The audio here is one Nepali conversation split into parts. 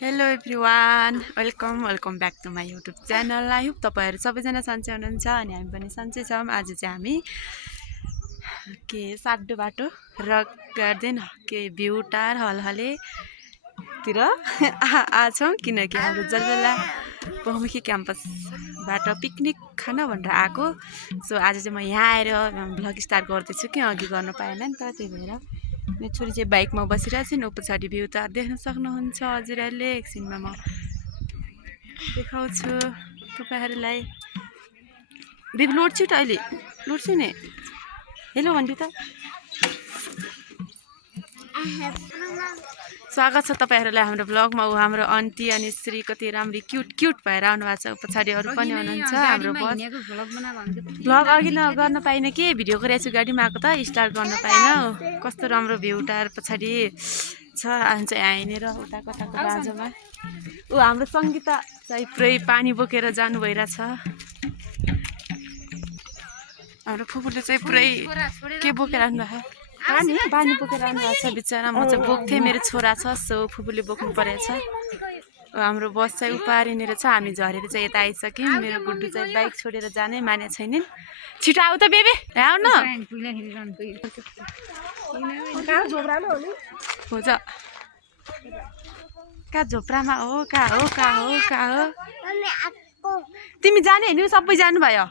Hello everyone welcome back to my YouTube channel. I hope तपाईँहरू सबैजना सन्चै हुनुहुन्छ अनि हामी पनि सन्चै छौँ। आज चाहिँ हामी के साड्डो बाटो रक गार्डन के भ्यू टार हलहलेतिर आछौँ किनकि हाम्रो जलजला बहुमुखी क्याम्पसबाट पिकनिक खान भनेर आएको। सो आज चाहिँ म यहाँ आएर भ्लग स्टार्ट गर्दैछु कि अघि गर्न पाएन नि त, त्यही भएर मेरो छोरी चाहिँ बाइकमा बसिरहेको छ नि। पछाडि भ्यू त देख्न सक्नुहुन्छ हजुरहरूले। एकछिनमा म देखाउँछु तपाईँहरूलाई। बेबी लोड्छु त अहिले लोड्छु नि। हेलो भन्नु त। स्वागत छ तपाईँहरूलाई हाम्रो ब्लगमा। ऊ हाम्रो आन्टी अनि श्री कति राम्री क्युट भएर आउनु भएको छ। पछाडि अरू पनि हुनुहुन्छ हाम्रो बस। ब्लग अघि गर्न पाइनँ कि भिडियो गरेको छु गाडीमा आएको त स्टार्ट गर्न पाइनँ। कस्तो राम्रो भ्यू टार पछाडि छ चाहिँ यहाँ हिँडेर उता कताको बाजोमा। ऊ हाम्रो सङ्गीता चाहिँ पुरै पानी बोकेर जानु भइरहेछ। हाम्रो फुपूले चाहिँ पुरै के बोकेर आउनु भएको पानी बोकेर आउनु भएको छ बिचरा। म चाहिँ बोक्थेँ, मेरो छोरा छ सो फुपूले बोक्नु परेछ। हाम्रो बस चाहिँ उपारिनेर छ, हामी झरेर चाहिँ यता आइसक्यौँ। मेरो गुड्डु चाहिँ बाइक छोडेर जानै माने छैनन्। छिटो आऊ त बेबी आऊ न। हो त कहाँ झोप्रामा हो कहाँ हो तिमी जाने होइन सबै जानुभयो।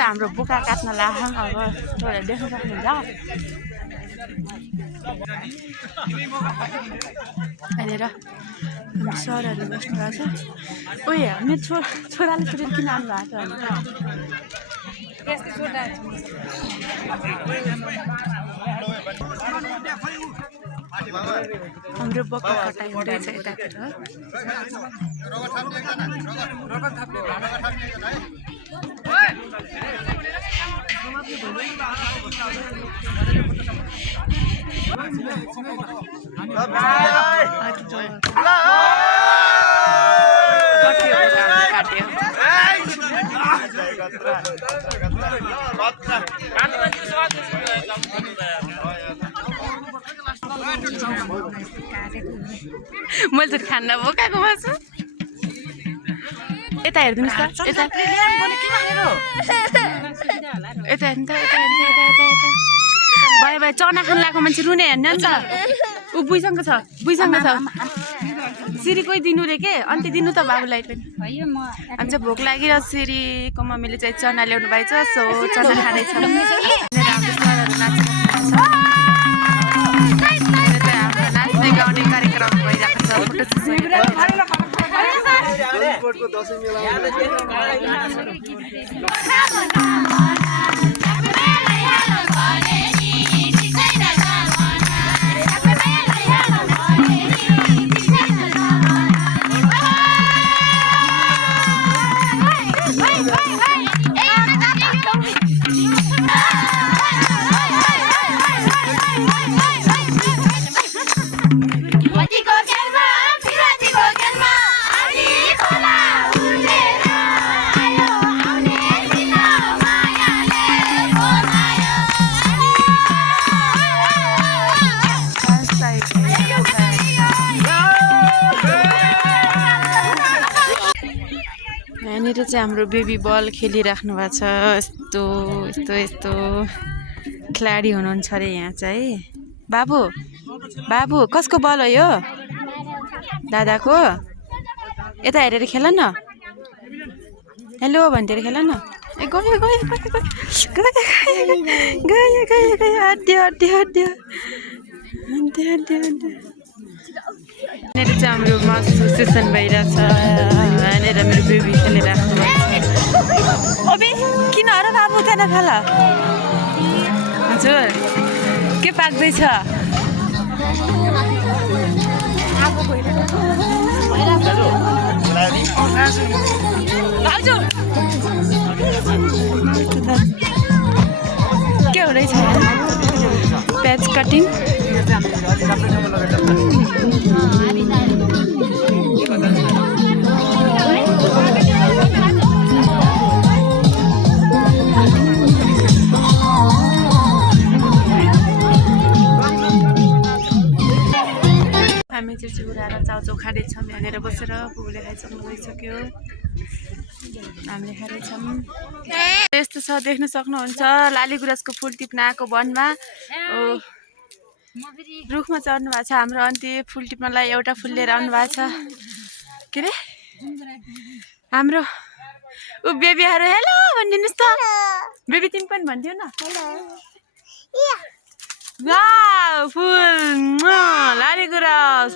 हाम्रो बोका काट्न लाग्छौँ। अब तपाईँहरूले देख्न सक्नुहुन्छ यहाँनिर सरहरू बस्नु भएको छ। उयो मेरो छोराले छोडेर किन आउनु भएको छ। हाम्रो बक्का खटाइ हुँदैछ यतातिर। मैले त खाना बोकाएको छु। यता हेरिदिनुहोस् त, यता यता हेर्नु त, भयो भयो। चना खान लगाएको मान्छे रुने हेर्नु नि त। ऊ बुइसँग छ, बुइसँग छ। सिरी कोही दिनु रे के, अन्त दिनु त बाबुलाई पनि। हामी चाहिँ भोक लागिरहेको सिरीको मम्मीले चाहिँ चना ल्याउनु भएछ, सो चना खानेछ। नाच्ने गाउने कार्यक्रम भइरहेको छ। यहाँनिर चाहिँ हाम्रो बेबी बल खेलिराख्नु भएको छ। यस्तो यस्तो यस्तो खेलाडी हुनुहुन्छ अरे यहाँ चाहिँ। बाबु बाबु कसको बल हो यो? दादाको? यता हेरेर खेल न। हेलो भन्दै खेल न। ए गयो गयो गयो गयो गयो गयो हड्यो हड्यो हड्यो हड्यो हड्यो हड्यो। यहाँनिर चाहिँ हाम्रो मासु सेसन भइरहेछ। यहाँनिर मेरो बेबी खेलिरहेको छ। ओबे किन र बाबु त्यहाँ खाल? हजुर के पाक्दैछ? हजुर के हुँदैछ? प्याज कटिङ। हामी चाहिँ चिउराएर चाउचाउ खाँदैछौँ। यहाँनिर बसेर बुबुले खाइसक्नु भइसक्यो, हामीले खाँदैछौँ। यस्तो छ देख्न सक्नुहुन्छ। लालीगुराँसको फुल टिप्न आएको वनमा रुखमा चढ्नु भएको छ हाम्रो अन्ती। फुल टिप्नलाई एउटा फुल लिएर आउनु भएको छ। के अरे हाम्रो ऊ बेबीहरू हेलो भनिदिनुहोस् त। बेबी तिमी पनि भनिदिउ न। फुल लालीगुराँस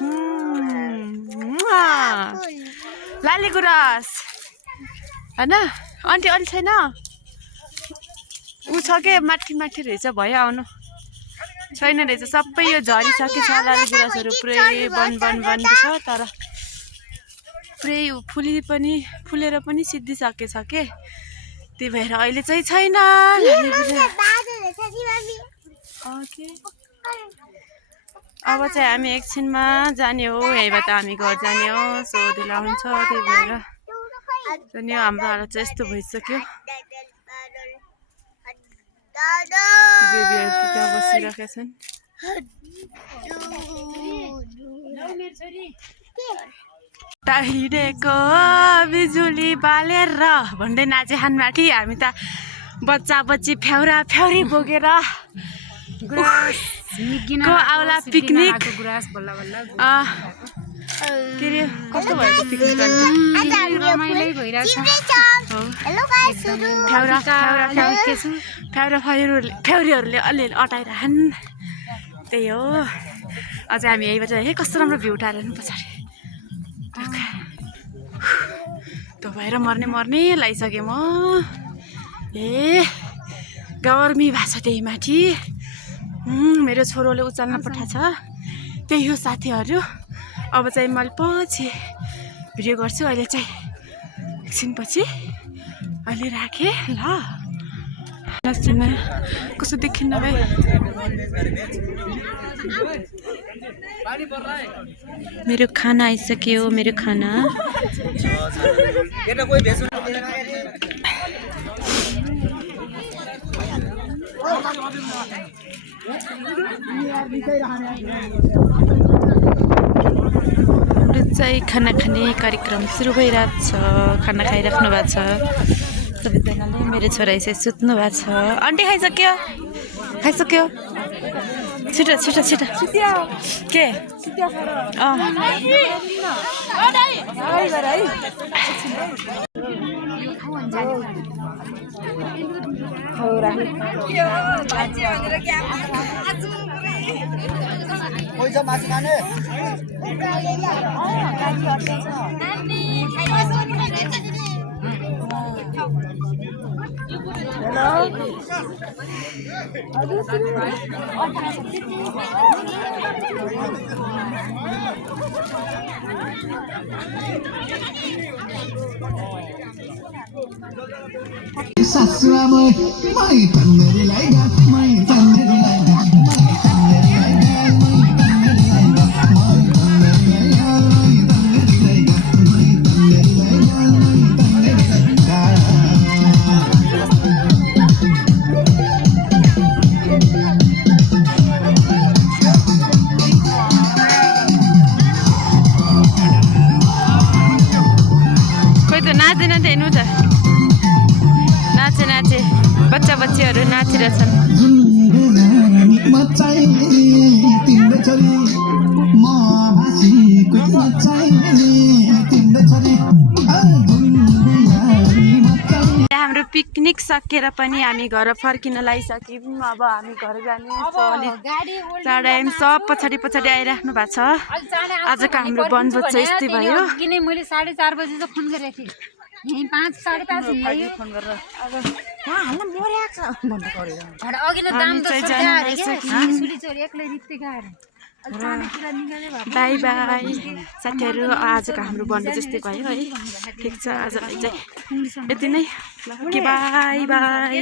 लालीगुराँस होइन आन्टी? अलि छैन ऊ छ के माथि माथि रहेछ। भयो आउनु छैन रहेछ। सबै यो झरिसकेछ। लालीगुराँसहरू पुरै वन वन वन छ। तर पुरै फुलेर पनि सिद्धिसकेछ के। त्यही भएर अहिले चाहिँ छैन। अब चाहिँ हामी एकछिनमा जाने हो। यहीँबाट हामी घर जाने हो। सो ढिला हुन्छ। त्यही भएर नि हाम्रो हालत चाहिँ यस्तो भइसक्यो। बेबीहरू त्यहाँ बसिरहेका छन्। हिँडेको बिजुली बालेर भन्दै नाचे हानमाथि। हामी त बच्चा बच्ची फ्याउरा फ्याउरी बोकेर को आउला पिकनिक। के अरे कस्तो भयो पिकनिक? फ्याउरीहरूले अलिअलि अटाइरहन्। त्यही हो। अझ हामी यहीँबाट है कस्तो राम्रो भ्यू उठाएर पछाडि त्यो भएर मर्ने मर्ने लागिसकेँ म। ए गर्मी भएको छ त्यही माथि। मेरो छोरोले उचाल्न पठाएको छ। त्यही हो साथीहरू। अब चाहिँ मैले पछि भिडियो गर्छु। अहिले चाहिँ एकछिनपछि अहिले राखेँ ल। नसुना कस्तो देखिन्न भाइ। मेरो खाना आइसक्यो। मेरो खाना चाहिँ खाना खाने कार्यक्रम सुरु भइरहेको छ। खाना खाइराख्नु भएको छ सबैजनाले। मेरो छोरा चाहिँ सुत्नु भएको छ। आन्टी खाइसक्यो? खाइसक्यो? छिटो छिटो छिटो के Sasramai, mai tanneri laiga, mai tanneri laiga, mai tanneri laiga, mai tanneri laiga, mai tanneri laiga, mai tanneri laiga, mai tanneri laiga, mai tanneri laiga. कोही त नाच्दैन त हेर्नु त। नाचे नाचे बच्चा बच्चीहरू नाचिरहेछन्। हाम्रो पिकनिक सकेर पनि हामी घर फर्किन लागिसक्यौँ। अब हामी घर जाने टाइम सब पछाडि पछाडि आइराख्नु भएको छ। आजको हाम्रो वनभोज चाहिँ यस्तै भयो। किन मैले 4:30 बजे त फोन गरेको थिएँ। यही 5 साढे 5 भयो फोन गरेर। अब यहाँ हाल्न मर्याको छ भन्नु पर्यो। अघि न दाम त सोध्या अरे के सुली चोरी एक्लै रित्ते गाएर। बाई बाई साथीहरू। आजको हाम्रो वनभोज यस्तै भयो है। ठिक छ आजलाई चाहिँ यति नै। By by.